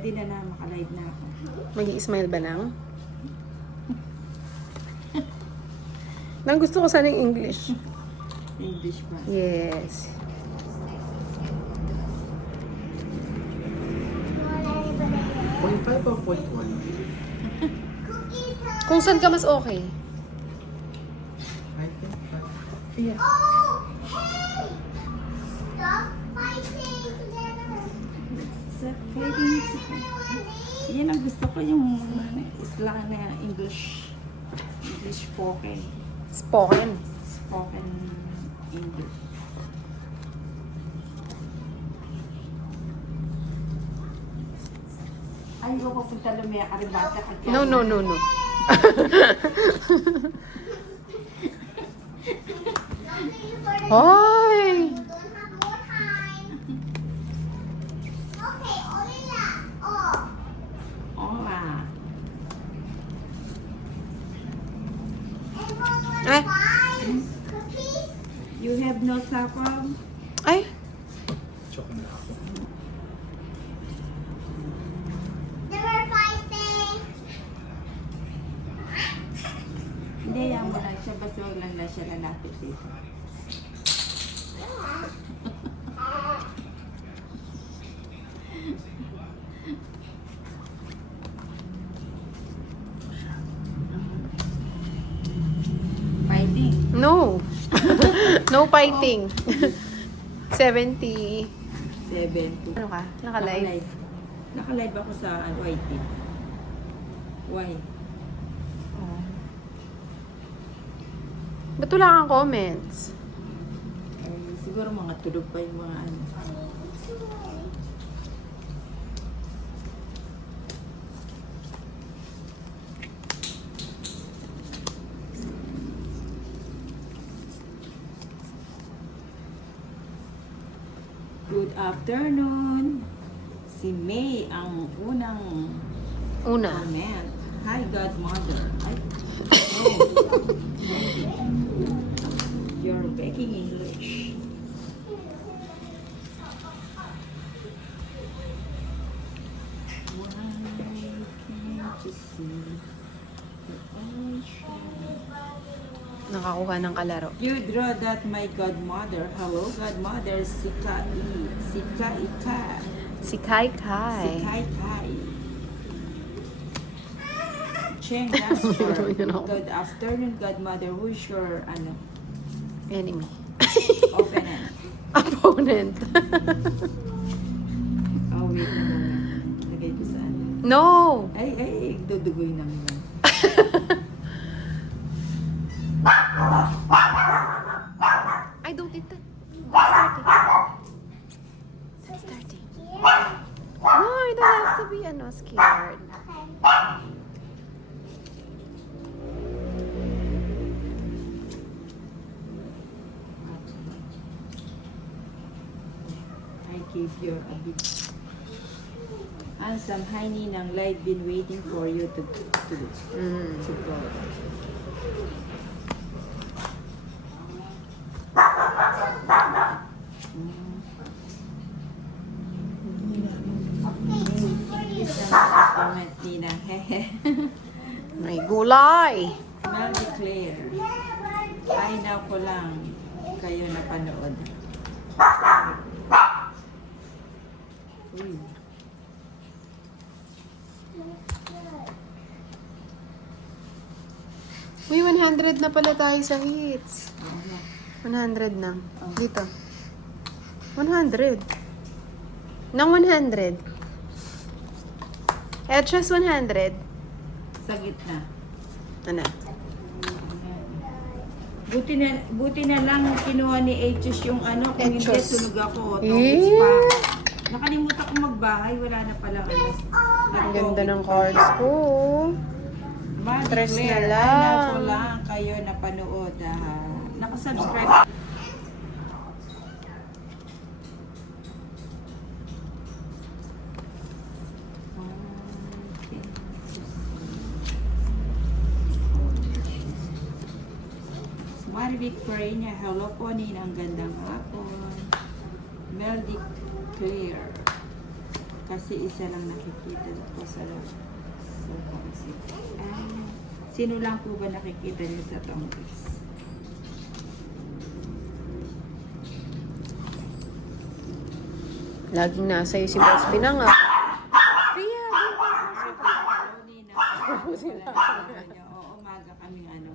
Ready na na, makalive na ako. Mag-i-smile ba nang? Nang gusto ko sana yung English. English ba? Yes. Point 5 or point 1? Kung saan ka mas okay? I think that. Yeah. Sa fighting. Yan ang gusto ko yung isla na English spoken. Spoken. Spoken English. Ay, ko papunta lumaya karibata ka dyan. No, no, no, no. Hoy! Hola. Ay! You have no saffron? Ay! Choke na ako. Hindi, yan mo lang siya. Basta wag lang na siya lalapit dito. Fighting. No! No fighting. 70. 70. Ano ka? Naka-live? Naka-live ako sa YT. Why? Oh. Ba't wala kang comments? Siguro mga tulog pa yung mga ano. Good afternoon. Si May ang unang Una. comment. Hi, Godmother. Ay, you're baking English. Why can't you see the ocean? Nakakuha ng kalaro. You draw that, my godmother. Hello, godmother. Sika ika. Si Kai Kai. Sikai kai. Cheng, that's for You know. good afternoon, godmother. Who's your Enemy. opponent? Opponent. Oh, wait na muna. Lagay ko saan. No! Ay, dudugoy naman. I don't eat that. It's 30. No, I don't have to be scared. I gave you a bit. Ansam, hi Ninang, live been waiting for you to go. Comment, Ninang. Hehe. May gulay. Mel Declare. Ay, na ko lang kayo napanood. Uy. Uy, 100 na pala tayo sa hits. 100 na. Dito. 100. Nang 100. Etchas 100. Sa gitna. Ano? Buti na lang kinuha ni H's yung ano, kung hindi H's. tulog ako. Eh. Pa. Nakalimutan ko magbahay, wala na pala ano. Ang ganda ng cards ko. Stress na Declare, lang. ay na ko lang kayo napanood. Nakasubscribe. Marvic Pereña, hello po Nina, ang gandang hapon. Meldy Clear. Kasi isa lang nakikita ko sa sino lang po ba nakikita niyo sa Tongkis? Laging nasa iyo si Boss Pinang ah. Ria, Oo, umaga kaming ano.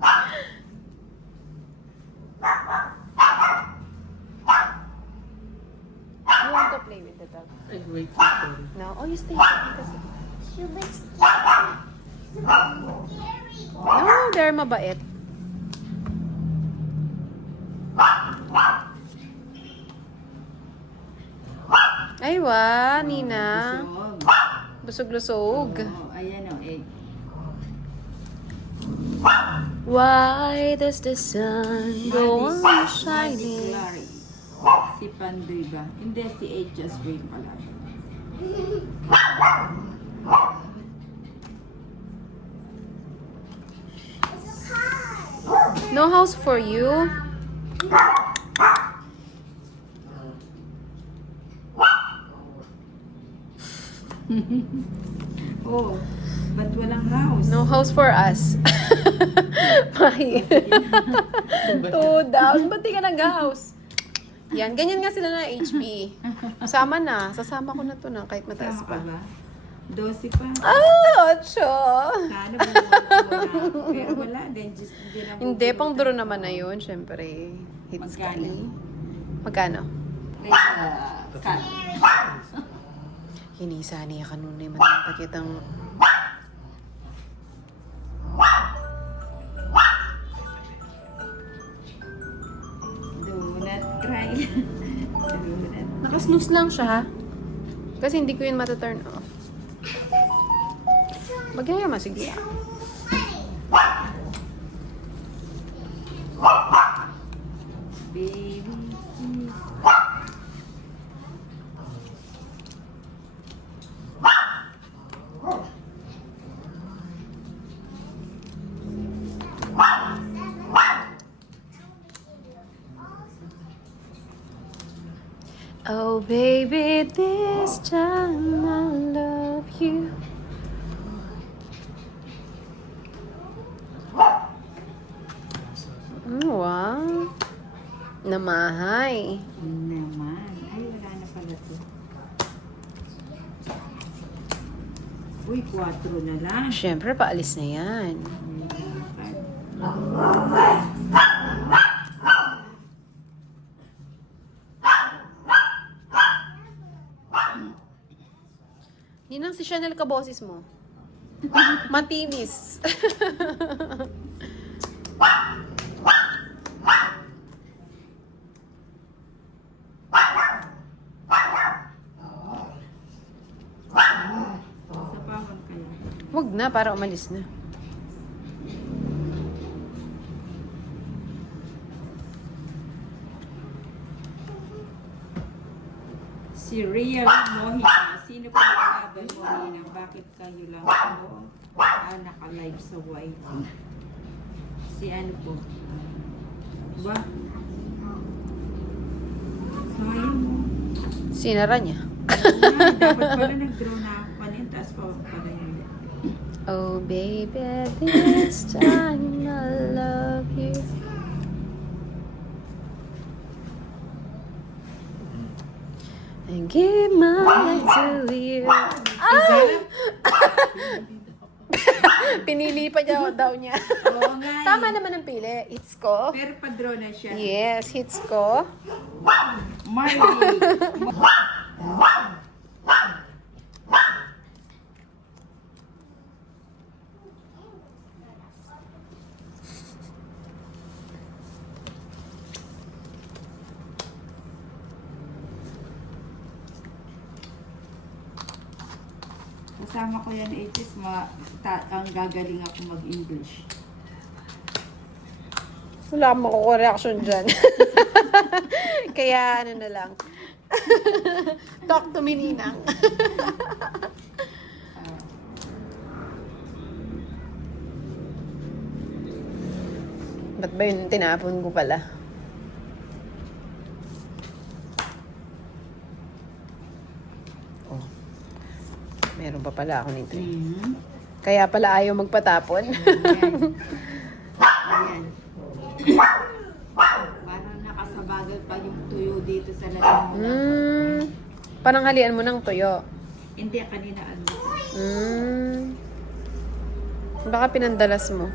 you want to play with the dog? Ay, wait, sorry. No? Oh, you stay here kasi. No, they're mabait. Ay, wa, Nina. Busog-lusog. Oo, ayan o, eh. Why does the sun go on shining? Clary. Si Pandoy ba? Hindi, si H. Spring pala. No house for you? Oh, ba't walang house? No house for us. May. Two down. Ba't di ka nag-house? Yan, ganyan nga sila na HP. Sama na. Sasama ko na to na kahit mataas Sama pa. ka ba? 12 pa. Ah, 8. Sana ba wala? Pero wala din. Just, Hindi, pang duro naman na yun. Siyempre. Hits ka Magkano? eh. Magkano? Cut. Hinisa niya kanunay man ang pakitang... Do not cry. Do not. Nakasnooze lang siya. Kasi hindi ko yun mata-turn off. Bagaya ma, sige. Baby. Oh baby, this time I love you. Wow. Namahay. Naman. Ay, wala na pala to. Uy, 4 na lang. Siyempre, paalis na yan. Yun ang si Chanel kaboses mo. Matinis. Sa pawang kaya. Wag na, para umalis na. Si Ria Mohina. Sino pa nakalaban mo, Nina? Bakit kayo lang po? Naka-live sa white. Si ano po? Ba? Sayang mo. Sinara niya. Dapat pala nag-draw na ako kanina. Tapos pa pala yun. Oh baby, this time I love you. And give my life to you. Ay! Pinili pa niya daw niya. Oo nga. Tama naman ang pili. Hits ko. Pero pa-draw na siya. Yes, hits ko. Marley. Kasama ko yan, H's, ang gagaling ako mag-English. Wala akong makukoreaction dyan. Kaya ano na lang. Talk to me, Ninang. Ba't ba yun tinapon ko pala? Oh. Meron pa pala ako nito. Mhm. Kaya pala ayaw magpatapon. Ayan. Ayan. Parang nakasabagal pa yung tuyo dito sa lalamunan. Pananghalian mo ng tuyo. Hindi, kanina ano. Baka pinandalas mo.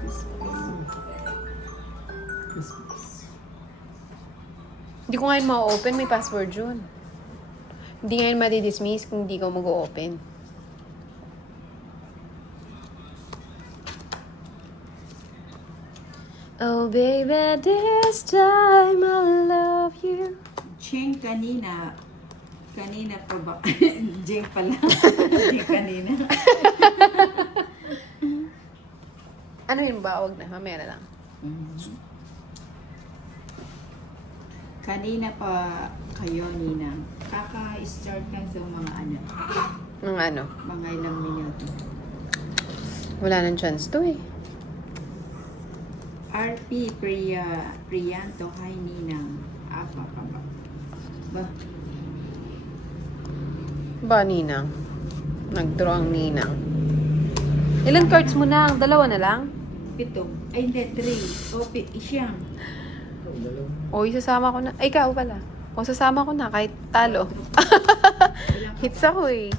Hindi ko ngayon ma-open. May password yun. Hindi ngayon madi-dismiss kung hindi ko mag-open. Oh baby, this time I love you. Cheng kanina pa ba? Jeng pala. Jeng kanina. Ano yun ba? Huwag na. Mamaya na lang. Kanina pa kayo, Nina. Kaka-start lang sa mga ano. Ng ano? Mga ilang minuto. Wala nang chance to eh. RP Priyanto, hi Ninang. Apa ka ba? Ba? Ba, Ninang? Nag-draw ang Ninang. Ilan cards mo na? Dalawa na lang? 7. Ay, hindi, 3. O, siyang. O, isasama ko na. Ay, ikaw pala. O, sasama ko na kahit talo. Hits ako eh.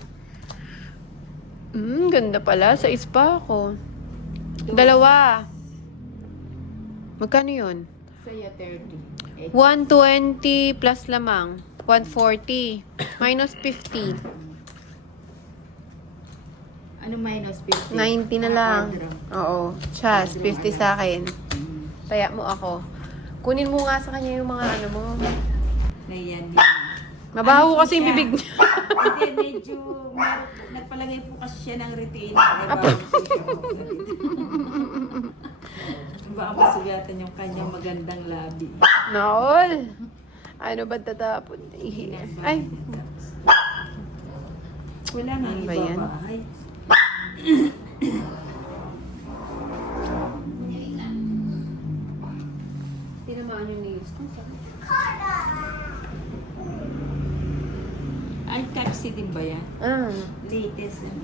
Ganda pala. Sa ispa ako. Dalawa. Magkano yun? Saya 30. 120 plus lamang. 140. Minus 50. Ano minus 50? 90 na lang. Oo. Chas, 50 sa akin. Mm. Taya mo ako. Kunin mo nga sa kanya yung mga ano mo. Na yan. Mabaho Ano kasi yung siya? bibig niya. Hindi, medyo nagpalagay po kasi siya ng retainer. Bago po siya magsalita. Baka masugatan yung kanyang magandang labi. Naol! Ano ba tatapon? Ay! Wala nga Ano ba yan? ibabahay. Tinamaan yung nails ko. Ay, taxi din ba yan? Latest. Ano?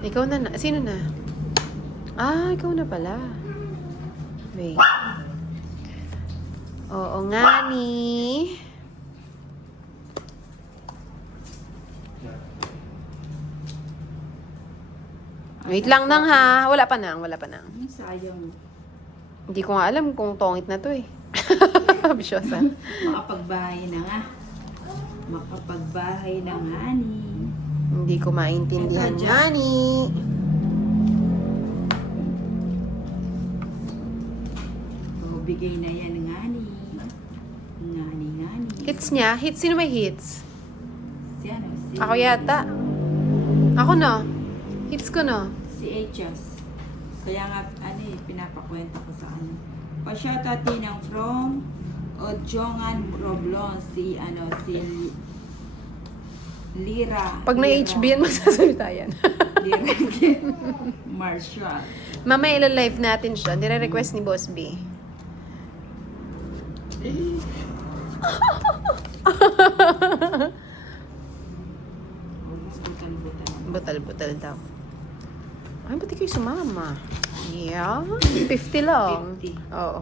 Ikaw na. Sino na? Ikaw na pala. Wait. Oo nga ni. Wait lang nang ha. Wala pa nang. Sayang. Hindi ko nga alam kung tongit na to eh. Bisyosa. Makapagbahay na nga. Makapagbahay na nga ni. Hindi ko maintindihan Ito, nga ni. Bigay na yan nga ni. Nga ni. Hits niya? Hits? Sino may hits? Si ano? Si, Ako yata. Ako na. Hits ko na. Si Echas. Kaya nga, pinapakwenta ko sa ano. Pa-shoutout din ang from Ojongan Roblon. Si Lira. Pag na-HB yan, magsasalita yan. Lira Marshall. Mamaya ila-live natin siya. Nire-request ni Boss B. Butal-butal daw. Ay, ba't di kayo sumama? Yeah. 50 lang. 50. Oo.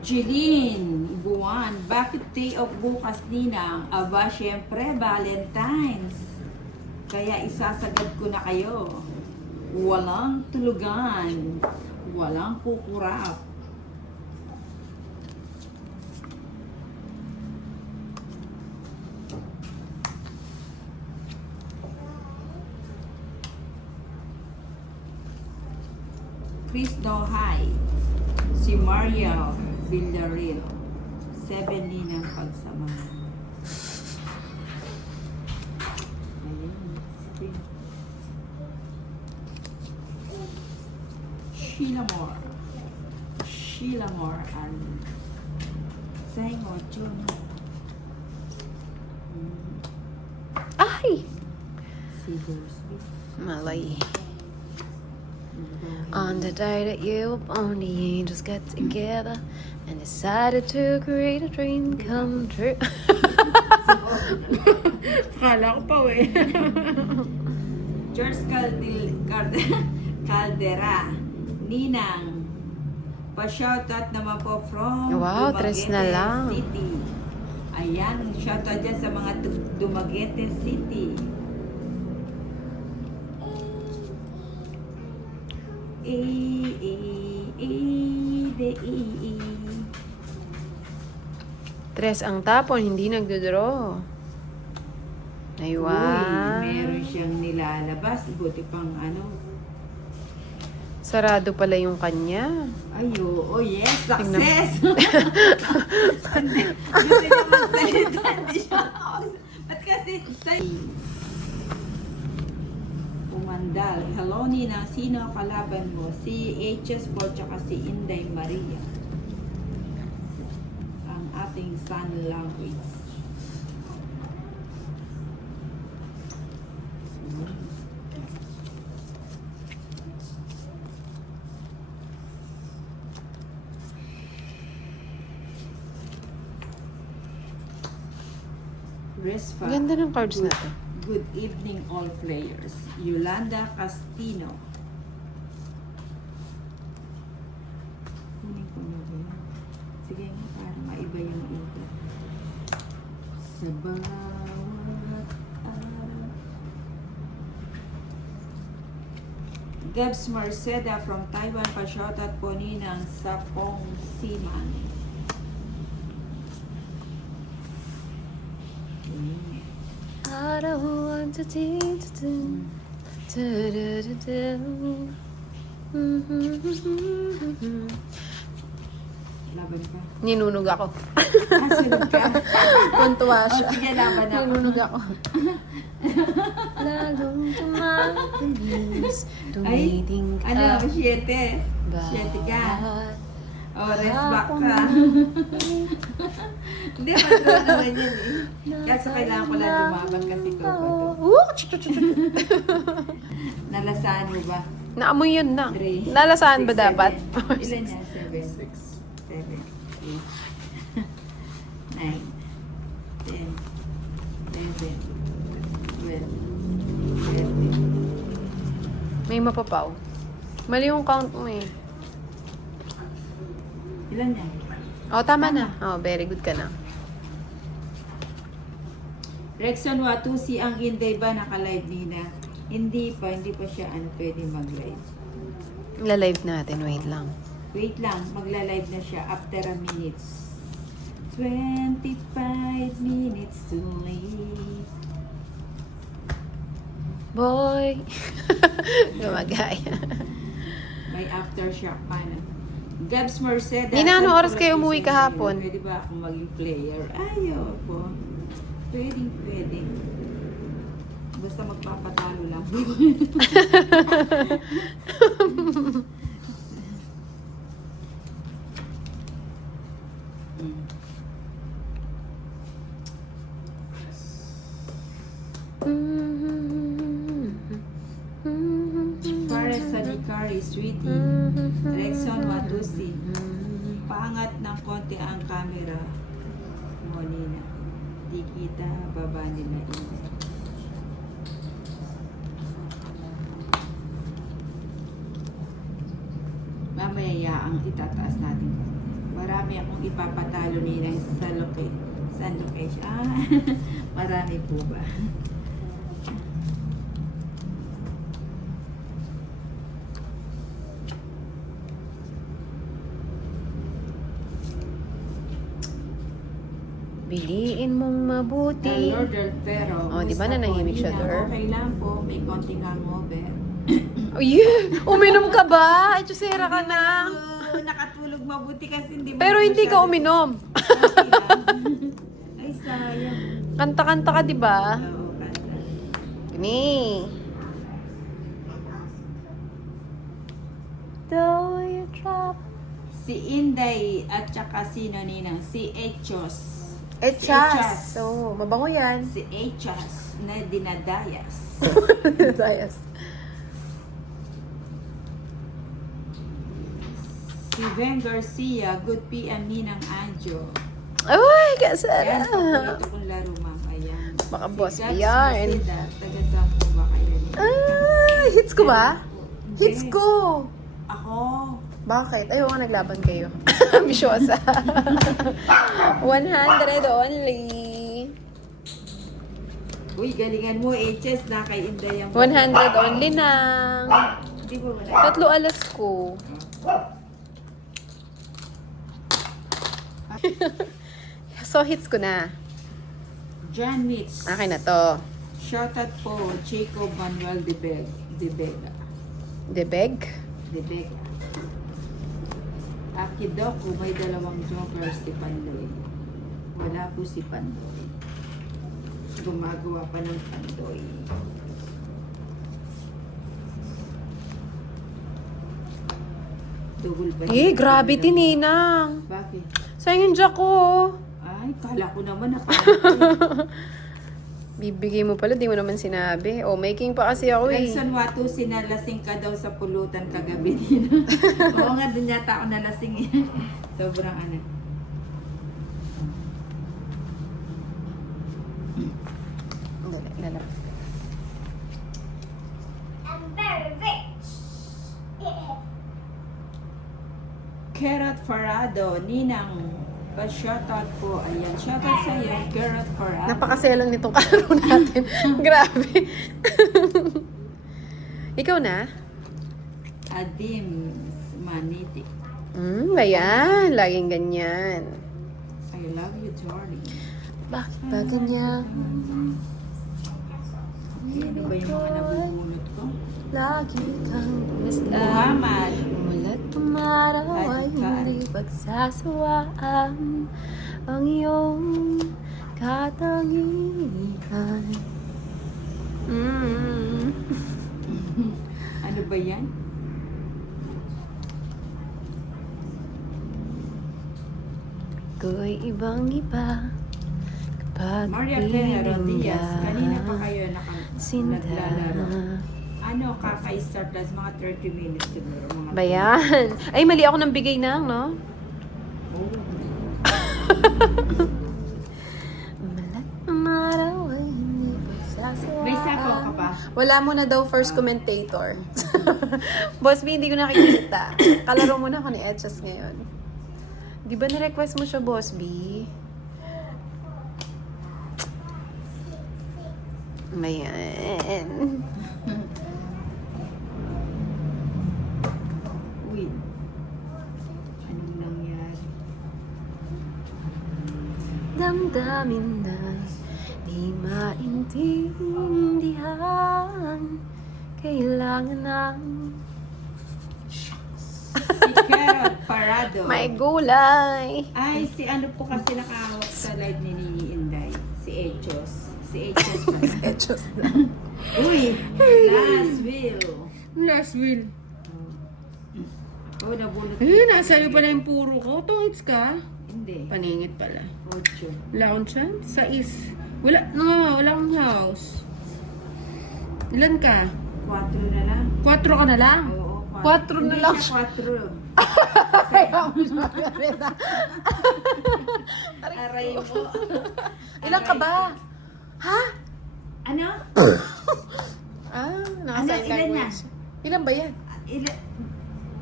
Jeline Buwan, bakit day of bukas, Ninang? Aba, syempre, Valentine's. Kaya isasagad ko na kayo. Walang tulugan. Walang kukurap. Chris Dohay. Si Maria Villarreal. 7 Ninang pagsamahan. Ayan. Sige. Sheila Moore. Sheila Moore and Sayang Ocho. Ay! Si Dorsey. Malay. On the day that you were born, the angels got together and decided to create a dream come true. Kala ko pa eh. George Caldera. Ninang. Pa-shoutout naman po from Wow, Dumaguete tres na lang. City. Ayan, shoutout dyan sa mga Dumaguete City. Tres ang tapon, hindi nagdodraw. Ay, wow. Uy, meron siyang nilalabas. Buti pang ano. Sarado pala yung kanya. Ay, oh yes, Tingnan. success! Hindi, gusto niya magsalita, hindi siya. Ba't kasi sa... Umandal. Hello, Nina. Sino ang kalaban mo? Si HS po, tsaka si Inday Maria. Ang ating sun language. Respa. Ganda ng cards natin. Good evening all players. Yolanda Castino. Kunin ko na ba yan? Sige nga, para maiba yung iba. Sa bawat araw. Debs Marceda from Taiwan, pa-shoutout po ninang Sapong Siman. I don't want to do. Laban ka. Ninunog ako. Sunod ka. Puntuwa O siya. sige, laban ako. Ninunog ako. Lalong tumabilis, tumiting ka. Ano, 7. 7 ka. O, rest back ka. Hindi, matro naman yun eh. Kaso kailangan ko lang lumaban kasi ko pa to. Nalasaan mo ba? Naamoy yun na. 3. Nalasaan ba dapat? Ilan yan? 7. 6. 7, 8, 9, 10, 11, 12, 13. May mapapaw. Mali yung count mo eh. Ilan yan? Oh, tama na. Oh, very good ka na. Rexon Watusi, ang Inday ba naka-live nina? Hindi pa siya pwede mag-live. Ila-live natin, wait lang. Wait lang, magla-live na siya after a minutes. 25 minutes to leave. Boy! Gumagaya. May aftershock pa na. Gabs Mercedes. Nina, anong oras kayo umuwi kahapon? Pwede ba akong maging player? Ayoko. Pwede. Basta magpapatalo lang. Pares sa Dikari, sweetie. Rexon Watusi. Paangat ng konti ang camera mo, Nina. Di kita baba nila ina. Mamaya ang itataas natin. Marami akong ipapatalo nila sa location. Marami po ba? Biliin mong mabuti. Lord del Ferro. Oh, di ba nanahimik siya, Dor? Okay lang po. May konting hangover. Oh, yeah! Uminom ka ba? Echusera ka na. Nakatulog mabuti kasi hindi mo Pero hindi ka masyado- uminom. Okay lang. Ay, sayang. Kanta-kanta ka, di ba? Oo, kanta. Gani. Though you drop. Si Inday at saka sino ninang? Si Echos. Echas. So, mabango yan. Si Echos na dinadayas. Dayas. Si Ben Garcia, good PM Ninang Anjo. Ay, Yan, kasara. paborito kong laro, ma'am. Ayan. Baka boss Gabs yan. Masida, taga-Sampo ba kayo? Ah, hits ko ba? Hindi. Hits ko. Ako. Bakit? Ayaw nga naglaban kayo. Ambisyosa. 100 only. Uy, galingan mo, HS na kay Inday ang 100 only nang. Di ba wala? 3 alas ko. So, hits ko na. John Mitz. Akin na to. Shoutout po, Chico Manuel de Vega. Debeg? De Vega. Akidoku, may 2 jokers si Pandoy. Wala po si Pandoy. Gumagawa pa ng Pandoy. Double ba? Eh, gravity, Ninang. Bakit? Sayang yung jack ko. Ay, kala ko naman na Bibigay mo pala, di mo naman sinabi. Oh, making pa kasi ako eh. Nelson Watu, sinalasing ka daw sa pulutan kagabi din. Oo nga, dun yata ako nalasing eh. Sobrang ano. Dali, lalabas ka. I'm very rich. Kerat Farado, Ninang, pa-shoutout po. Ayan, shoutout sa iyo, Kerat Farado. Napakaselang nitong karo natin. Grabe. Ikaw na? Adim Manitik. Ayan. Laging ganyan. I love you, Jordy. Bakit ba ganyan? Ano ba yung mga nabubulot ko? Lagi kang basta. Muhammad. Mulat tumaraw ay hindi pagsasawaan ang iyong katangian. Ano ba yan? Ko'y ibang-iba kapag Maria Ferrero Diaz. pininda. Kanina pa kayo Sinta. naglalaro. Ano, kaka-start plus mga 30 minutes siguro. Mga Bayan. Ay, mali ako nang bigay ng, no? Oh. Malat umaraw ay hindi pagsasawaan. May sapaw ka pa? Wala mo na daw first commentator. Boss B, hindi ko nakikita. Kalaro mo na ako ni Etchas ngayon. Di ba na-request mo siya, Boss B? Bayan. Uy. Anong nangyari? Damdamin na di maintindihan. Kailangan ng Si Carol Parado. may gulay. Ay, si ano po kasi nakahawak sa live ni Nini Inday. Si Echos. Si Echos pala. Etchos na. Uy! Last will. Last will. Oh, nabulot. Eh, nasa iyo pala yung puro ko. Tungits ka? Hindi. Paningit pala. 8. Wala akong chance. 6. Wala akong house. Ilan ka? 4 na lang. 4 ka na lang? Oo. 4 na lang Hindi siya 4. Aray mo. Ilan ka ba? Ha? Ano? Naka-sign Ilan language. Ilan ba yan? Ilan?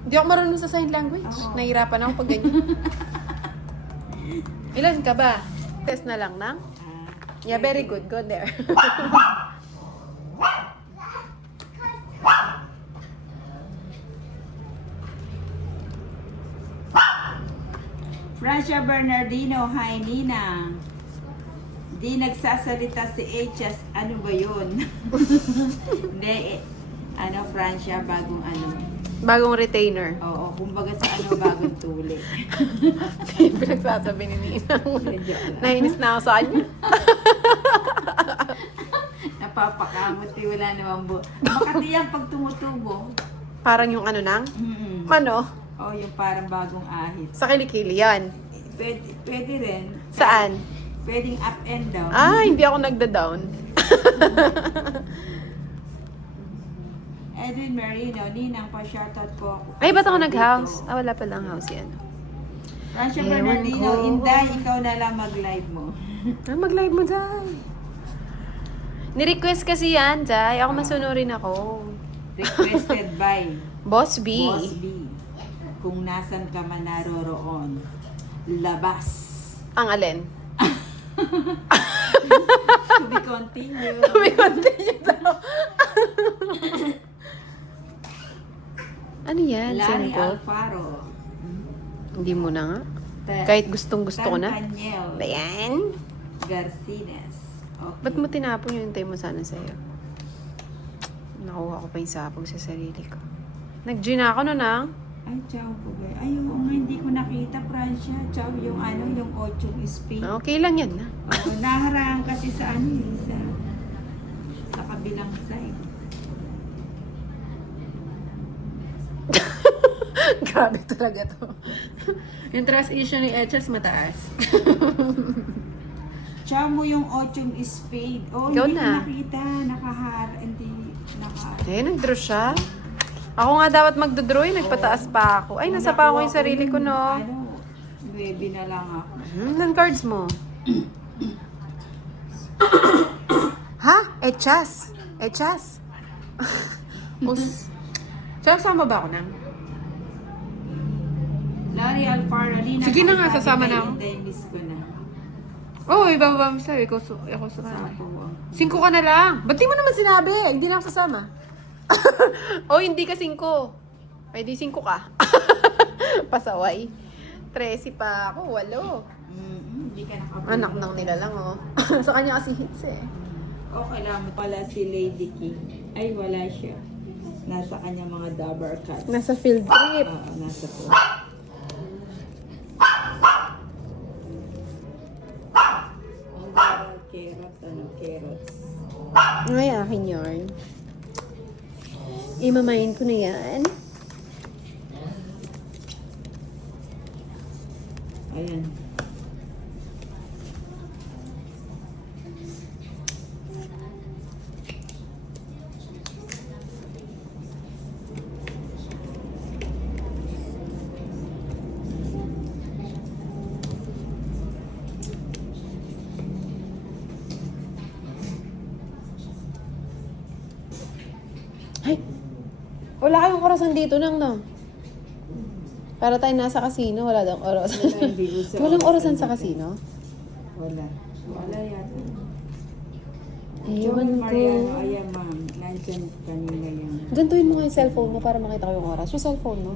Hindi ako marunong sa sign language. Oo. Nahirapan ako pag ganyan. Ilan ka ba? Test na lang nang? Yeah, very good. Go there. Francia Bernardino, hi Nina. Di nagsasalita si HS. Ano ba yun? Hindi. Ano, Francia, bagong ano. Bagong retainer. Oo, kumbaga sa ano, bagong tuli. Pinagsasabi ni Ninang. Medyo, Nainis na ako sa kanya. napapakamot, eh, wala namang Makati yan pag tumutubo. Parang yung ano nang? Mm-mm. Ano? Oh, yung parang bagong ahit. Sa kilikili yan. Pwede rin. Saan? Pwedeng up and down. Ah, hindi ako nagda-down. Edwin Marino, Ninang, pa-shoutout po ako. Ay, ba't ako Sa nag-house? dito. Ah, wala palang house yan. Francia Ewan Bernardino, ko. Inday, ikaw na lang mag-live mo. Ah, mag-live mo, Jai. Ni-request kasi yan, Jai. Ako masunurin ako. Requested by Boss B. Boss B. Kung nasan ka man naroroon, labas. Ang alin? To be continued. May continue daw. Ano yan? Larry Simple? Alfaro. Hindi mo na nga. Kahit gustong gusto ko na. Tantanyel Ayan. Garcines. Okay. Ba't mo tinapon yung hintay mo sana sa'yo? Nakuha ko pa yung sapog sa sarili ko. Nag-gin ako nun ah. Ay, ciao po ba? Ay, oo nga, hindi ko nakita, Francia. Ciao, yung ano, yung 8 speed. Okay lang yan na. Oo, naharang kasi sa ano, sa kabilang side. Grabe talaga to. Yung trust issue ni Etchas mataas. Ciao mo yung 8 spade. Oh, Ikaw hindi na. ko nakita. Hindi naka... Eh, nag-draw siya. Ako nga dapat magdodraw eh. Nagpataas pa ako. Ay, nasa pa ako yung sarili ko, no? Ano, 9 na lang ako. Ilan cards mo? Ha? Etchas? Etchas? Tsaka sama ba ako nang? Larry Alfaro, Lina. Sige na nga, sabi sasama kay na ako. Inday, miss ko na. Oo, ibababa mo sa'yo. Ako sa Sapo. 5 ka na lang. Ba't di mo naman sinabi? Hindi na ako sasama. Oh, hindi ka 5. Pwede 5 ka. Pasaway. 13 pa ako. 8. Hindi ka nakapulong. Anak nang nila lang, oh. Sa kanya kasi hits eh. Okay lang, pala si Lady King. Ay, wala siya. Nasa kanya mga dabber cuts. Nasa field trip. Oo, nasa po. Ang dabber carrot, carrots. Ay, akin yarn. Imamayin ko na yan. Ayan. Ay! Wala kayong orasan dito nang, no? Para tayo nasa casino, wala daw orasan. Wala, hindi ko sa Walang orasan orasan sa dito. casino? Wala. Wala yata. Ewan John ko. Mariano, ayan ma'am. Nandyan kanina yan. Gantuin mo nga yung cellphone mo para makita ko yung oras. Yung cellphone mo.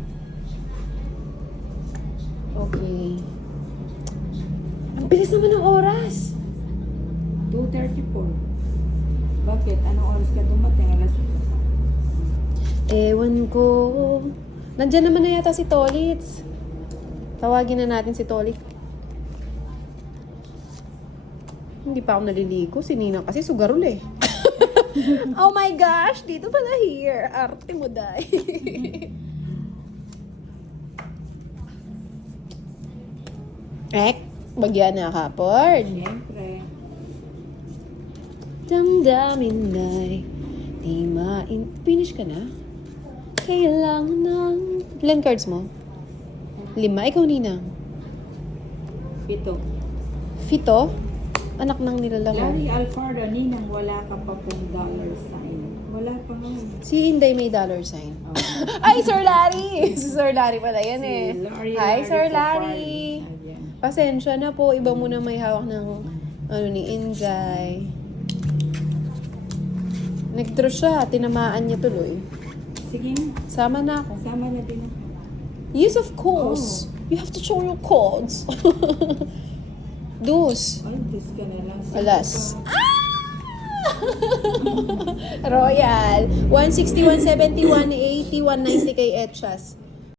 Okay. Ang bilis naman ng oras! 2:34. Bakit? Anong oras ka dumating? Alas Ewan ko. Nandyan naman na yata si Tolitz. Tawagin na natin si Tolit. Hindi pa ako naliligo. Si Ninang kasi sugarol eh. Oh my gosh! Dito pala here. Arte mo, day. Ek, bagyan na kapord. Siyempre. Damdamin na'y di Finish ka na? Kailangan ng... Ilan cards mo? 5. Ikaw, Ninang. 7. 7? Anak nang nilalang. Larry Alfaro, Ninang, wala ka pa pong dollar sign. Wala pa nga. Si Inday may dollar sign. Oh. Ay, Sir Larry! Si Sir Larry pala yan eh. Si Larry, Hi, Sir Larry Larry! Kapar. Ayan. Pasensya na po. Iba muna may hawak ng ano ni Inday. Nag-draw siya. Tinamaan niya tuloy. Sige na. Sama na ako. Sama na din ako. Yes, of course. You have to show your cards. Dus. Ay, dis ka na lang. Sige Alas. pa. Royal. 160, 170, 180, 190 kay Etchas.